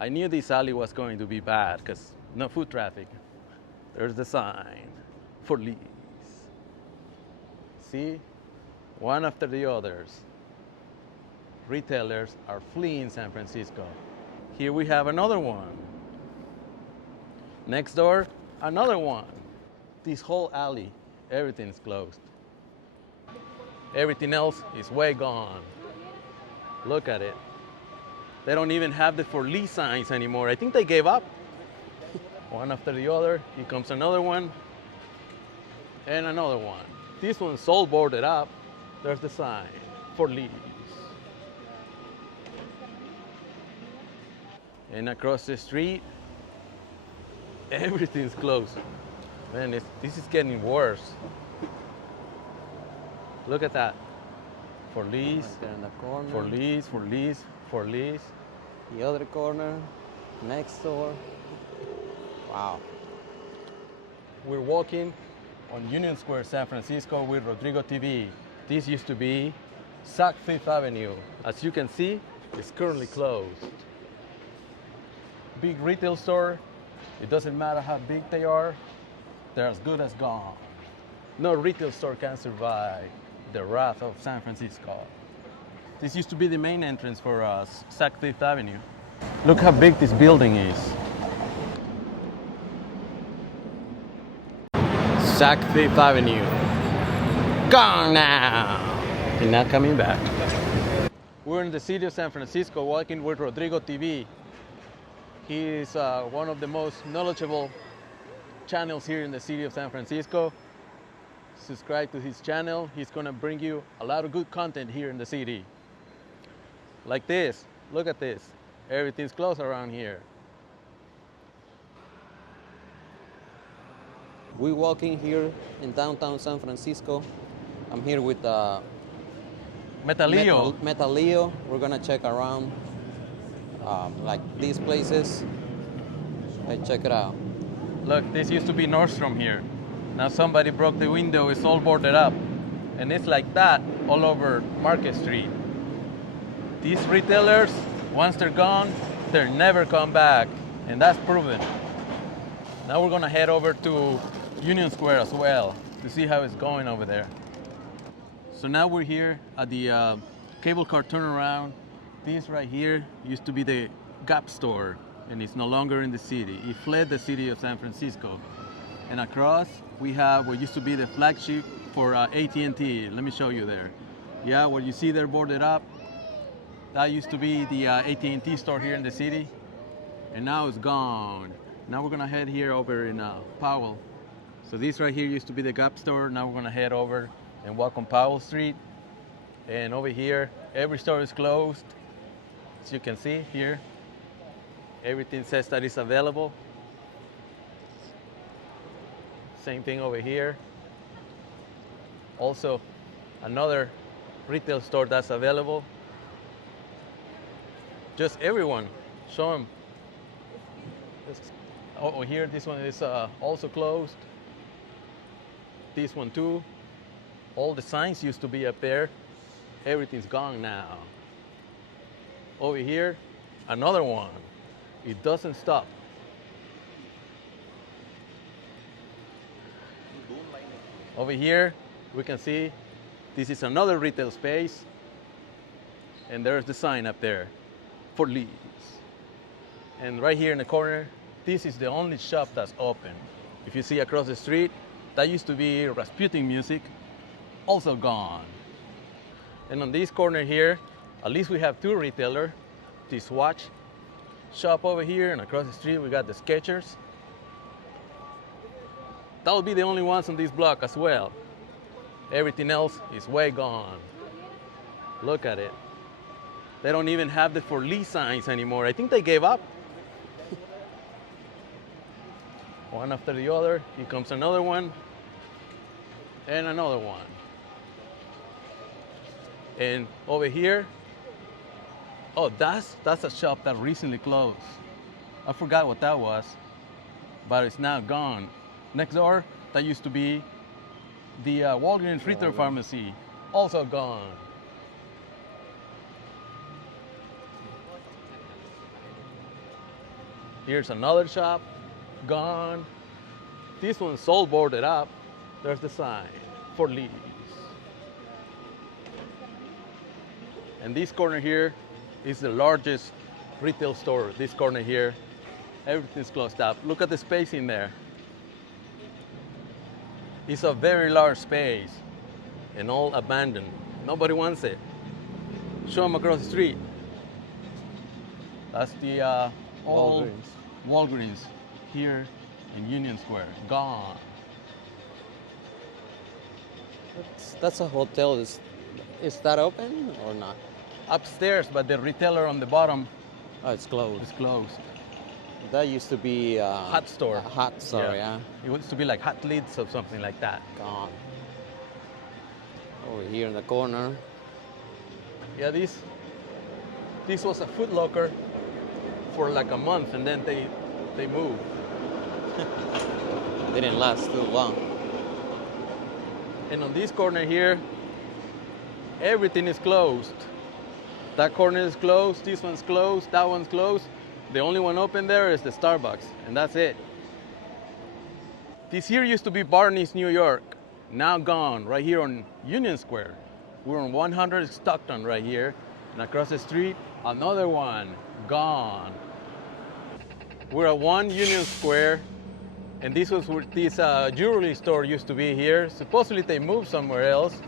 I knew this alley was going to be bad because no foot traffic. There's the sign for lease. See, one after the others. Retailers are fleeing San Francisco. Here we have another one. Next door, another one. This whole alley, everything's closed. Everything else is way gone. Look at it. They don't even have the for lease signs anymore. I think they gave up. One after the other, here comes another one, and another one. This one's all boarded up. There's the sign, for lease. And across the street, everything's closed. Man, this is getting worse. Look at that. For lease, Right there in the corner. for lease, for lease, for lease. The other corner, next door. Wow. We're walking on Union Square, San Francisco with Rodrigo TV. This used to be Sac Fifth Avenue. As you can see, it's currently closed. Big retail store. It doesn't matter how big they are, they're as good as gone. No retail store can survive the wrath of San Francisco. This used to be the main entrance for Sac Fifth Avenue. Look how big this building is. Sac Fifth Avenue. Gone now. And not coming back. We're in the city of San Francisco walking with Rodrigo TV. He is one of the most knowledgeable channels here in the city of San Francisco. Subscribe to his channel. He's gonna bring you a lot of good content here in the city. Like this, look at this. Everything's closed around here. We're walking here in downtown San Francisco. I'm here with Metalio. Metalio. We're gonna check around like these places. Hey, check it out. Look, this used to be Nordstrom here. Now somebody broke the window, it's all boarded up. And it's like that all over Market Street. These retailers, once they're gone, they'll never come back. And that's proven. Now we're gonna head over to Union Square as well to see how it's going over there. So now we're here at the cable car turnaround. This right here used to be the Gap store, and it's no longer in the city. It fled the city of San Francisco. And across, we have what used to be the flagship for AT&T. Let me show you there. Yeah, what you see there boarded up, that used to be the AT&T store here in the city, and now it's gone. Now we're gonna head here over in Powell. So this right here used to be the Gap store. Now we're gonna head over and walk on Powell Street. And over here, every store is closed. As you can see here, everything says that it's available. Same thing over here. Also, another retail store that's available. Just everyone, show them. Oh, here, this one is also closed. This one too. All the signs used to be up there. Everything's gone now. Over here, another one. It doesn't stop. Over here, we can see this is another retail space. And there's the sign up there, for lease. And right here in the corner, this is the only shop that's open. If you see across the street, that used to be Rasputin Music, also gone. And on this corner here, at least we have two retailers. This watch shop over here, and across the street we got the Skechers. That will be the only ones on this block as well. Everything else is way gone. Look at it. They don't even have the for lease signs anymore. I think they gave up. One after the other, here comes another one, and another one. And over here, oh, that's a shop that recently closed. I forgot what that was, but it's now gone. Next door, that used to be the Walgreens retail pharmacy, also gone. Here's another shop, gone. This one's all boarded up. There's the sign, for lease. And this corner here is the largest retail store. This corner here, everything's closed up. Look at the space in there. It's a very large space and all abandoned. Nobody wants it. Show them across the street. That's the old Walgreens here in Union Square. Gone. That's a hotel. Is that open or not? Upstairs, but the retailer on the bottom Oh, it's closed. is closed. That used to be Hot store. A hot store, yeah. It used to be like Hot Lids or something like that. Gone. Over here in the corner. Yeah, this was a Foot Locker for like a month, and then they moved. Didn't last too long. And on this corner here, everything is closed. That corner is closed, this one's closed, that one's closed. The only one open there is the Starbucks, and that's it. This here used to be Barney's, New York. Now gone, right here on Union Square. We're on 100 Stockton right here. And across the street, another one, gone. We're at 1 Union Square, and this was where this jewelry store used to be here. Supposedly they moved somewhere else,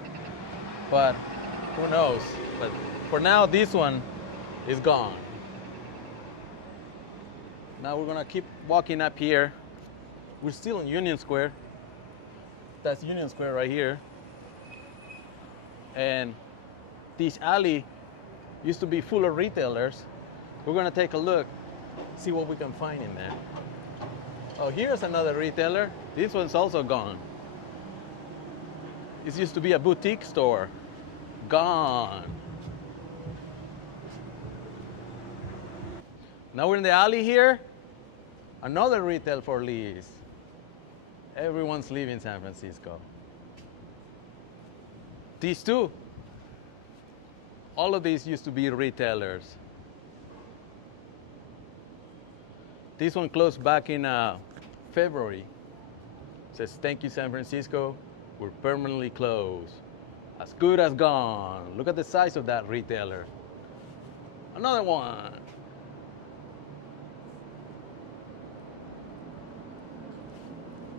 but who knows? But for now, this one is gone. Now we're gonna keep walking up here. We're still in Union Square. That's Union Square right here. And this alley used to be full of retailers. We're gonna take a look, see what we can find in there. Oh, here's another retailer. This one's also gone. This used to be a boutique store. Gone. Now we're in the alley here. Another retail for lease. Everyone's leaving San Francisco. These two. All of these used to be retailers. This one closed back in February. It says, thank you, San Francisco. We're permanently closed. As good as gone. Look at the size of that retailer. Another one.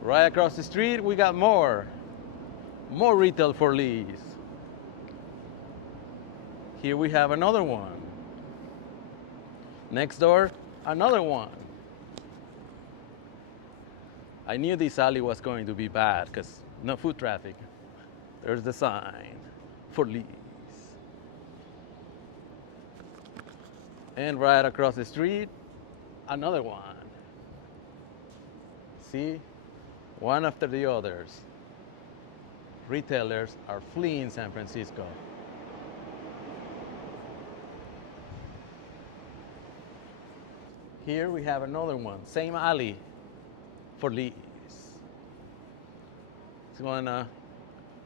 Right across the street, we got more retail for lease. Here we have another one. Next door, another one. I knew this alley was going to be bad because no foot traffic. There's the sign for lease. And right across the street, another one. See? One after the others. Retailers are fleeing San Francisco. Here we have another one, same alley for lease. This one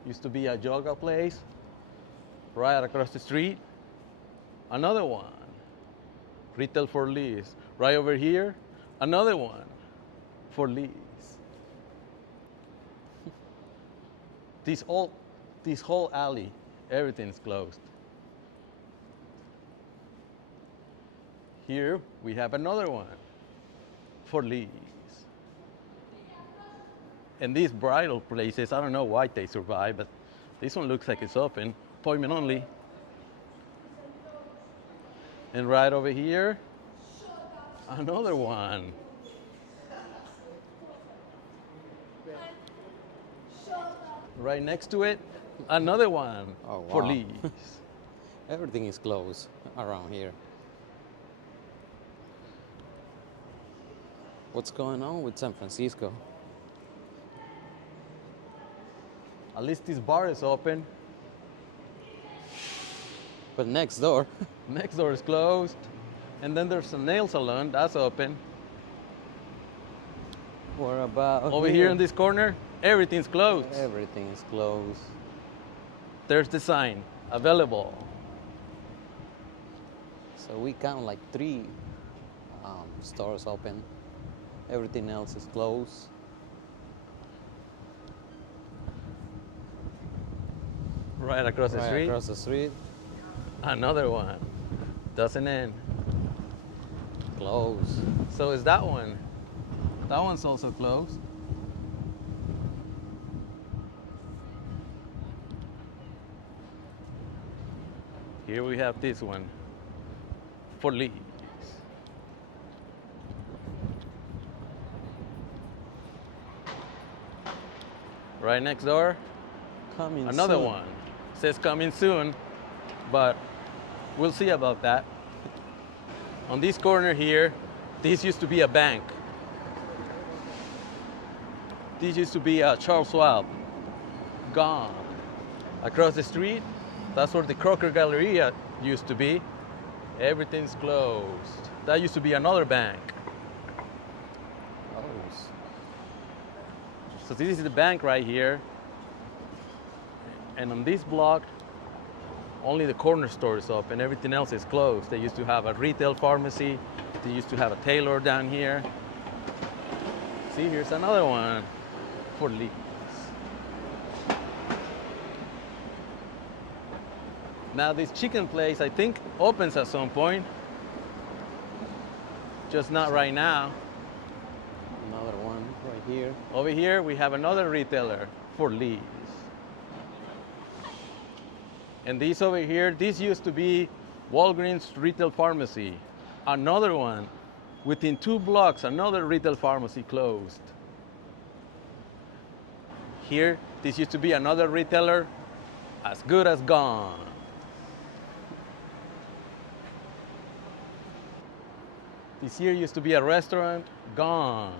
used to be a yoga place right across the street. Another one, retail for lease. Right over here, another one for lease. This whole alley, everything's closed. Here we have another one for lease. And these bridal places, I don't know why they survive, but this one looks like it's open, appointment only. And right over here, another one. Right next to it, another one for lease. Everything is closed around here. What's going on with San Francisco? At least this bar is open. But next door, Next door is closed. And then there's a nail salon, that's open. what about Over here in this corner, everything's closed. Everything is closed. There's the sign, available. So we count like three stores open. Everything else is closed. Right across the Right street. across the street, Another one. Doesn't end. closed. So is that one. That one's also closed. Here we have this one. For lease. Right next door, Coming another soon. one. Says coming soon, but we'll see about that. On this corner here, this used to be a bank. This used to be a Charles Schwab. Gone. Across the street, that's where the Crocker Galleria used to be. Everything's closed. That used to be another bank. Closed. So this is the bank right here. And on this block, only the corner store is open. Everything else is closed. They used to have a retail pharmacy. They used to have a tailor down here. See, here's another one for lease. Now this chicken place, I think, opens at some point. Just not right now. Another one right here. Over here, we have another retailer for lease. And this over here, this used to be Walgreens retail pharmacy. Another one, within 2 blocks, another retail pharmacy closed. Here, this used to be another retailer, as good as gone. This here used to be a restaurant, gone.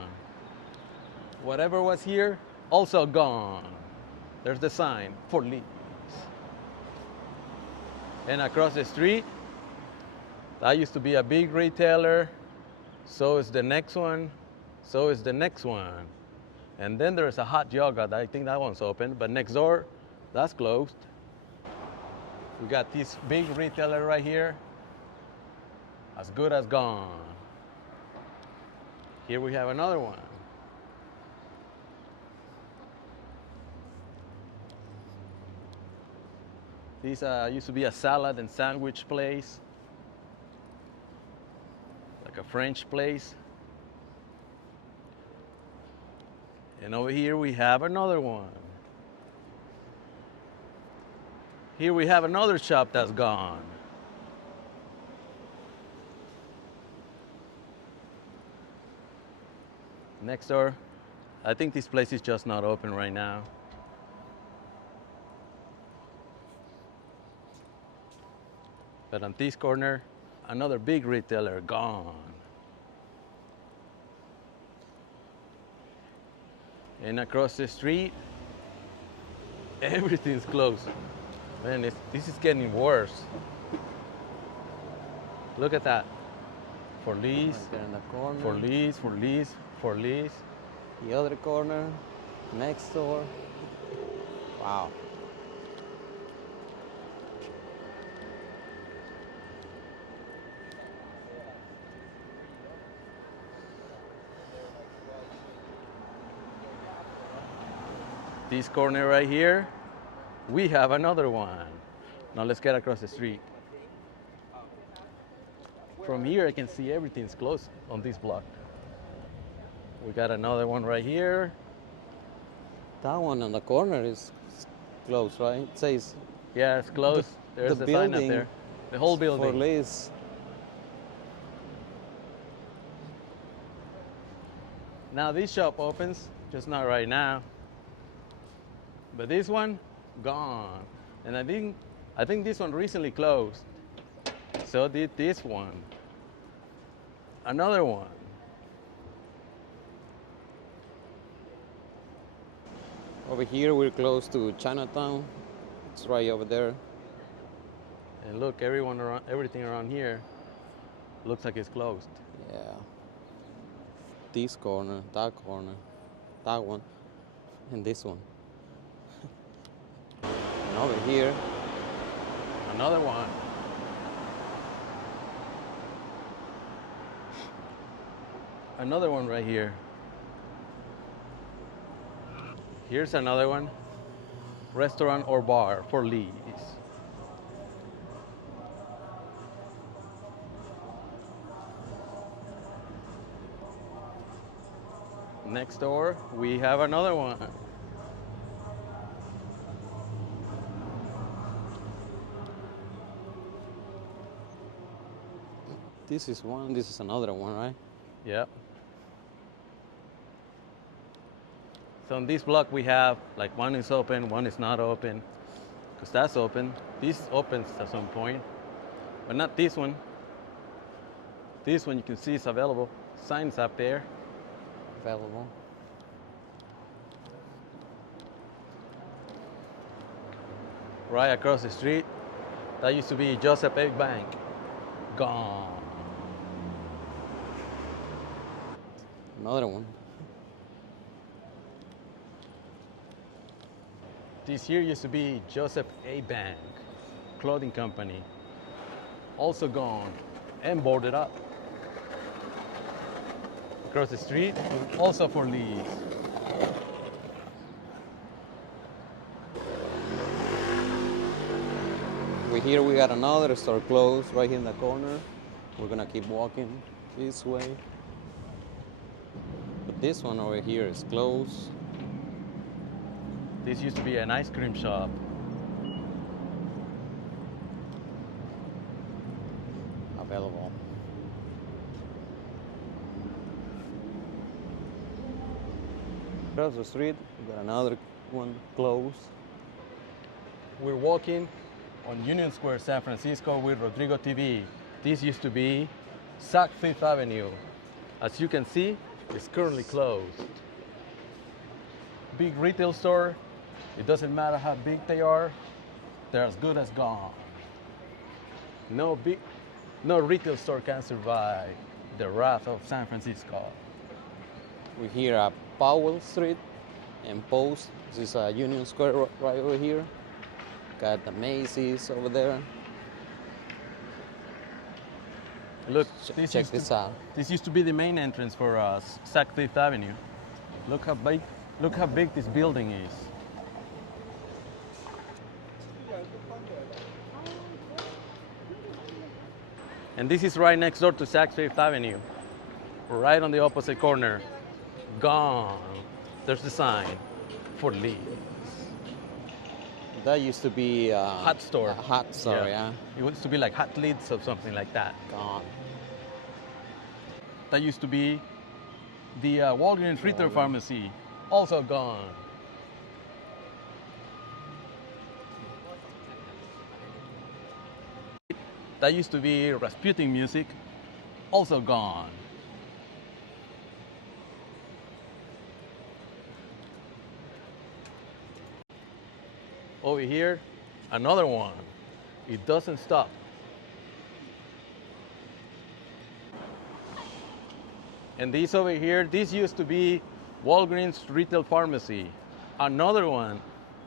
Whatever was here, also gone. There's the sign, for lease. And across the street, that used to be a big retailer. So is the next one. So is the next one. And then there's a hot yoga. I think that one's open. But next door, that's closed. We got this big retailer right here. As good as gone. Here we have another one. This used to be a salad and sandwich place, like a French place. And over here we have another one. Here we have another shop that's gone. Next door, I think this place is just not open right now. But on this corner, another big retailer gone. And across the street, everything's closed. Man, this is getting worse. Look at that. For lease, Right there in the corner. for lease, for lease, for lease. The other corner, next door. Wow. This corner right here, we have another one. Now let's get across the street. From here, I can see everything's closed on this block. We got another one right here. That one on the corner is closed, right? It says Yeah, it's closed. There's the the sign up building there. The whole for building. lease. Now this shop opens, just not right now. But this one, gone. And I think this one recently closed. So did this one. Another one. Over here, we're close to Chinatown. It's right over there. And look, everything around here looks like it's closed. Yeah. This corner, that one, and this one. And over here, Another one. Another one right here. Here's another one. Restaurant or bar for lease. Next door, we have another one. This is one, this is another one, right? Yep. So on this block we have like one is open, one is not open. Because that's open. This opens at some point, but not this one. This one you can see is available. Signs up there. Available. Right across the street, that used to be Joseph A. Bank. Gone. Another one. This here used to be Joseph A. Bank, clothing company. Also gone and boarded up. Across the street, also for lease. Here we got another store closed right here in the corner. We're gonna keep walking this way. But this one over here is closed. This used to be an ice cream shop. Available. Across the street, we got another one closed. We're walking on Union Square, San Francisco with Rodrigo TV. This used to be Sac Fifth Avenue. As you can see, it's currently closed. Big retail store. It doesn't matter how big they are, they're as good as gone. No retail store can survive the wrath of San Francisco. We're here at Powell Street and Post. This is Union Square right over here. Got the Macy's over there. Look, Check this out. This used to be the main entrance for Sac Fifth Avenue. Look how big this building is. And this is right next door to Sac Fifth Avenue, right on the opposite corner. Gone. There's the sign for lease. That used to be Hot store. A hot store, yeah. It used to be like Hot Lids or something like that. Gone. That used to be the Walgreens retail pharmacy, also gone. That used to be Rasputin music, also gone. Over here, another one. It doesn't stop. And this over here, this used to be Walgreens retail pharmacy. Another one.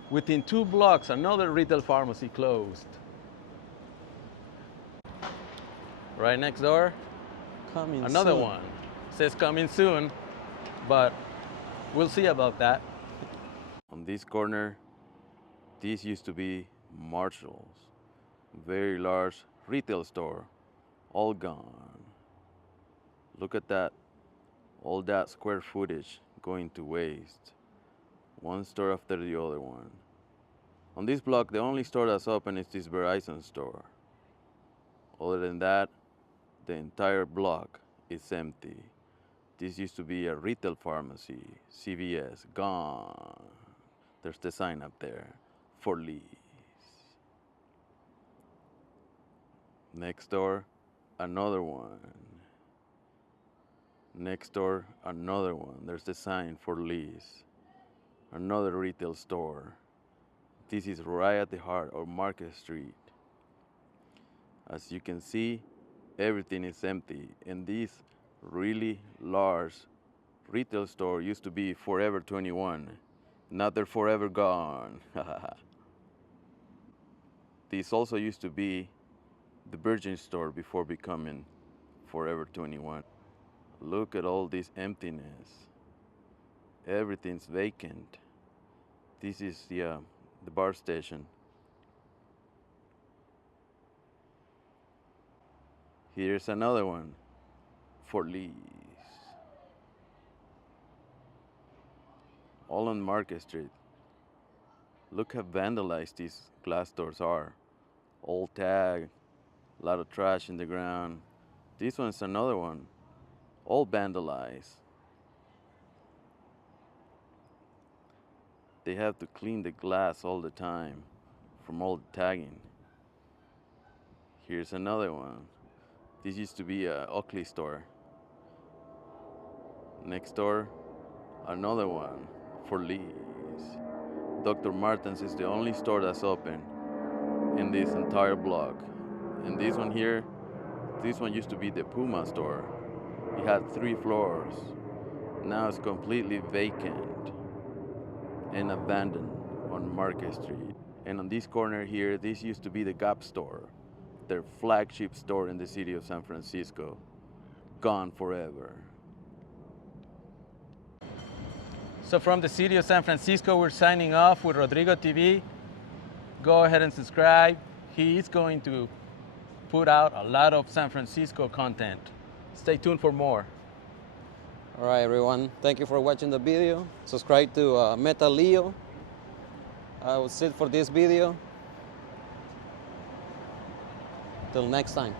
Within 2 blocks, another retail pharmacy closed. Right next door, Coming another soon. one. Says coming soon, but we'll see about that. On this corner, this used to be Marshall's. Very large retail store, all gone. Look at that. All that square footage going to waste. One store after the other one. On this block, the only store that's open is this Verizon store. Other than that, the entire block is empty. This used to be a retail pharmacy, CVS, gone. There's the sign up there, for lease. Next door, another one. Next door, another one. There's the sign for lease. Another retail store. This is right at the heart of Market Street. As you can see, everything is empty. And this really large retail store used to be Forever 21. Now they're forever gone. This also used to be the Virgin store before becoming Forever 21. Look at all this emptiness. Everything's vacant. This is the bar station. Here's another one for lease. All on Market Street. Look how vandalized these glass doors are. Old tag, a lot of trash in the ground. This one's another one, all vandalized. They have to clean the glass all the time from all the tagging. Here's another one. This used to be a Oakley store. Next door, another one for lease. Dr. Martens is the only store that's open in this entire block. And this one here, this one used to be the Puma store. It had 3 floors. Now it's completely vacant and abandoned on Market Street. And on this corner here, this used to be the Gap store, their flagship store in the city of San Francisco. Gone forever. So from the city of San Francisco, we're signing off with Rodrigo TV. Go ahead and subscribe. He is going to put out a lot of San Francisco content. Stay tuned for more. All right, everyone. Thank you for watching the video. Subscribe to Meta Leo. I will sit for this video. Till next time.